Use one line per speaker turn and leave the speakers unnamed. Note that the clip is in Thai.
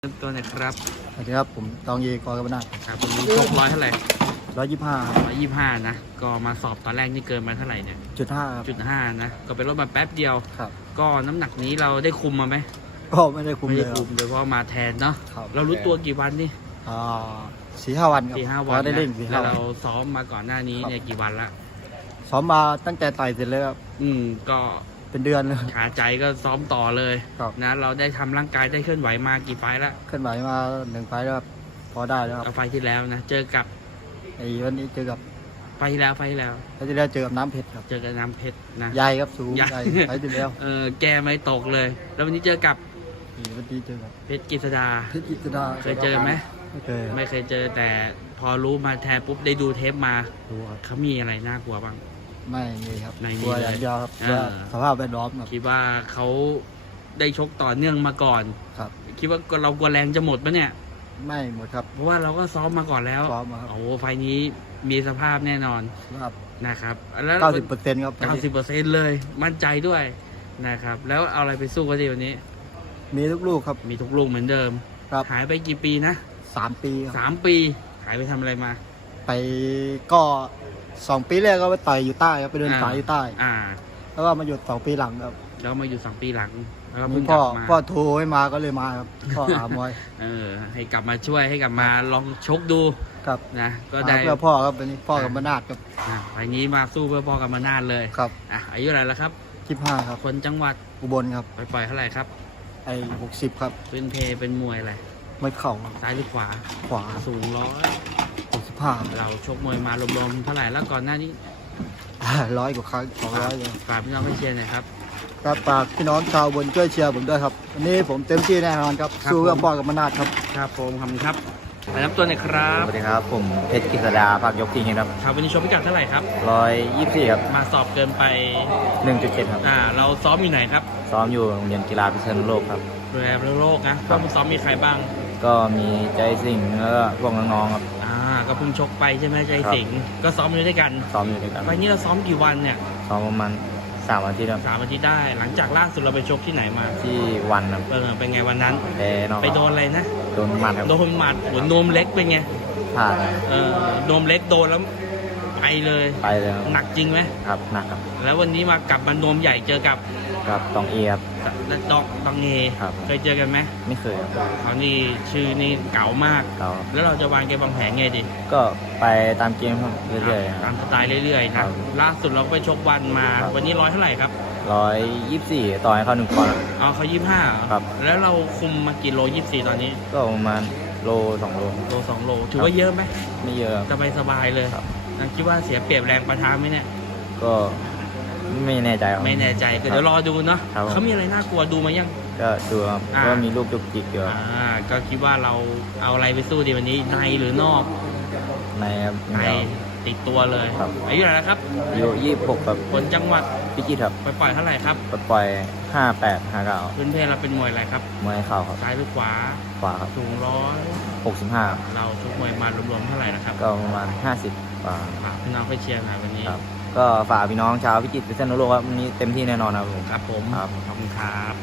เริ่มต้นนะครับ
สวัสดีครับผมตองเยกอกบนาถ
ครับวันนี้ชกร้อยเท่าไหร่
125ครับ
125นะก็มาสอบตอนแรกนี่เกินมาเท่าไหร่เนี่ย
5ครับ
1.5นะก็เป็นลดมาแป๊บเดียว
ครับ
ก็น้ำหนักนี้เราได้คุมมาไหม
ก็ไม่ได้คุม
ไม่
เล
ได้
ยค
คุ
รับ
มโดยเฉพาะมาแทนเนาะ
ครับ
เรารู้ตัวกี่วันนี่
4-5 วันครับ
4-5 วัน
พอได้เล่น
นะ
4-5
แล้ว
วัน
เราซ้อมมาก่อนหน้านี้เนี่ยกี่วันละ
ซ้อมมาตั้งแต่ต่อยเสร็จเลยครับ
ก็
เป็นเดือนเลย
ขาใจก็ซ้อมต่อเลย
ครับ
นะเราได้ทำร่างกายได้เคลื่อนไหวมากี่ไฟล์ละ
เคลื่อนไหวมา1 ไฟล์แล้วครับพอได้แล้วครับ
เอาไฟล์ที่แล้วนะเจอกับ
วันนี้เจอกับ
ไฟล์ที่แล้วไฟล์ที่แล้ว
แล้วที่แล้วเจอกับน้ำเพชรครับ
เจอกับน้ำเพชรนะ
ใหญ่ครับสูง
ใหญ่
ใหญ่ไฟล์ที่แล้ว
แกไม่ตกเลย แล้ววันนี้เจอกับ
วันนี้เจอกับ
เพชรกฤษดา
เพชรกิตดา
เคยเจอไหม
ไม่เคยครับ
ไม่เคยเจอแต่พอรู้มาแทนปุ๊บได้ดูเทปมา
ดูครับ
เขามีอะไรน่ากลัวบ้าง
ไม่มีครับ
ไม่มี
กลัวอย่างเดียวครับ
เลย
ว่าสภาพแวดล้อมครับ
คิดว่าเขาได้ชกต่อเนื่องมาก่อน
ครับ
คิดว่าเรากลัวแรงจะหมดปะเนี่ย
ไม่หมดครับ
เพราะว่าเราก็ซ้อมมาก่อนแล้ว
ซ้อมมาครับ
โอ้โหไฟล์นี้มีสภาพแน่นอน
ครับ
นะครับแล้ว
90%ครับ
90%เลยมั่นใจด้วยนะครับ แล้วเอาอะไรไปสู้กันดีวันนี้
มีทุกลูกครับ
มีทุกลูกเหมือนเดิม
ครับ
หายไปกี่ปีนะ
3 ปีครับ
3 ปีหายไปทำอะไรมา
ไปก็2 ปีแรกก็ไปต่อยอยู่ใต้ครับไปเดินสายอยู่ใต้
อ่า
แล้วก็มาหยุด2 ปีหลังครับ
แล้วมาอยู่2 ปีหลังแล้วก็
มี
เพิ่งก
พ่อ
ลับมา
พ่อโทรให้มาก็เลยมาครับพ่ออามวย
ให้กลับมาช่วยให้กลับมาลองชกดู
ครับ
นะก็ได้
มาเพื่อพ่อครับวันนี้พ่อกับมนาดครับ
ไฟล์นี้มาสู้เพื่อพ่อกับมานาดเลย
ครับ
อายุอะไรแล้วครับ
25ครับ
คนจังหวัด
อุบลครับ
ไปปล่อยเท่าไหร่ครับ
60ครับ
เป็นเพเป็นมวยอะไร
ไม่เข่าครับ
ซ้ายหรือขวา
ขวา
สูง
65
เราชกมวยมารวมๆเท่าไหร่แล้วก่อนหน้านี้
100 กว่าครั้ง200เลย
ฝากพี่น้องให้เชียร์หน่อยครับ
ครับฝากพี่น้องชาวอุบลช่วยเชียร์ผมด้วยครับวันนี้ผมเต็มที่แน่นอนครับ
ครับ
สู้เพื่อ
ผม
พ่อกับมนาดครับ
ครับผมขอบคุณครับไปรับตัวหน่อยครับ
สวัสดีครับผมเพชรกฤษดาภาคยกทิ้งครับ
ครับวันนี้ชกพิกัดเท่าไหร่ครับ
124ครับ
มาสอบเกินไป
1.7ครับ
เราซ้อมอยู่ไหนครับ
ซ้อมอยู่โรงเรียนกีฬาพิษณุโลกครับ
ดูแลโลกนะก็ซ้อมมีใครบ้าง
ก็มีใจสิงห์แล้วก็พวกน้องๆครับ
ก็เพิ่งชกไปใช่ไหมใจ
ครับ
สิงห์ก็ซ้อมอยู่ด้วยกัน
ซ้อมอยู่ด้วยกัน
ไฟล์นี้เราซ้อมกี่วันเนี่ย
ซ้อมประมาณ3 อาทิตย์ครับ
3 อาทิตย์ได้ หลังจากล่าสุดเราไปชกที่ไหนมา
ที่วันครับ
เป็นไงวันนั้น
แพ้นอก
ไปโดนอะไรนะ
โดนหมัดครับ
โดนหมัดหัวโนมเล็กเป็นไง
พลาดครับ
โนมเล็กโดนแล้วไปเลย
ไปเลยครับ
หนักจริงไหม
ครับหนักครับ
แล้ววันนี้มากลับมาโนมใหญ่เจอกับ
กับตองเอครับ
ดองเง
ครับ
เคยเจอกันไหม
ไม่เคยครับ
เขานี่ชื่อนี่เก่ามาก
เรา
แล้วเราจะวางเกมวางแผนไงดี
ก็ไปตามเกมครับเรื่อยๆค
ตา
รั
มสไตล์เรื่อยๆ
ครั
นะ
บ
ล่าสุดเราไปชกวันมา
ครับ
วันนี้เท่าไหร่ครับ
124ต่อให้เข้า1 ปอนด์ครับ
เขา25
ครับ
แล้วเราคุมมากี่โล24 ตอนนี้
ก็ประมาณโล2 โล
โล2 โลถือว่าเยอะไหม
ไม่เยอะครับ
สบายๆเลย
ครับ
นะคิดว่าเสียเปรียบแรงประทะไหมเนี่ย
ก็ไม่แน่ใจครับ
ไม่แน่ใจก็เดี๋ยวรอดูเนาะ
ครับ
เขามีอะไรน่ากลัวดูมายัง
ก็ดูครับ
อ่า
ว่ามีลูกจุกจิกอยู่ครับ
ก็คิดว่าเราเอาอะไรไปสู้ดีวันนี้ในหรือนอก
ในครับ
ในติดตัวเลย
ครับ
อายุเท่าไหร่แล้วครับ
อายุ26ครับ
คนจังหวัด
พิจิตรครับ
ไปปล่อยเท่าไหร่ครับ
ปล่อย58 59
พื้นเพเราเป็นมวยอะไรครับ
มวยเข่าครับ
ซ้ายหรือขวา
ขวาครับ
สูง
65
เราชกมวยมารวมๆเท่าไหร่นะครับ
ก็ประมาณ50กว่า
ฝากพี่น้องไปเชียร์หน่อยวันนี้
ครับ ก็ฝากพี่น้องชาวพิจิตรพิษณุโลกครับวันนี้เต็มที่แน่นอนครับผม
ครับผม
ครับ
ขอบคุณครับ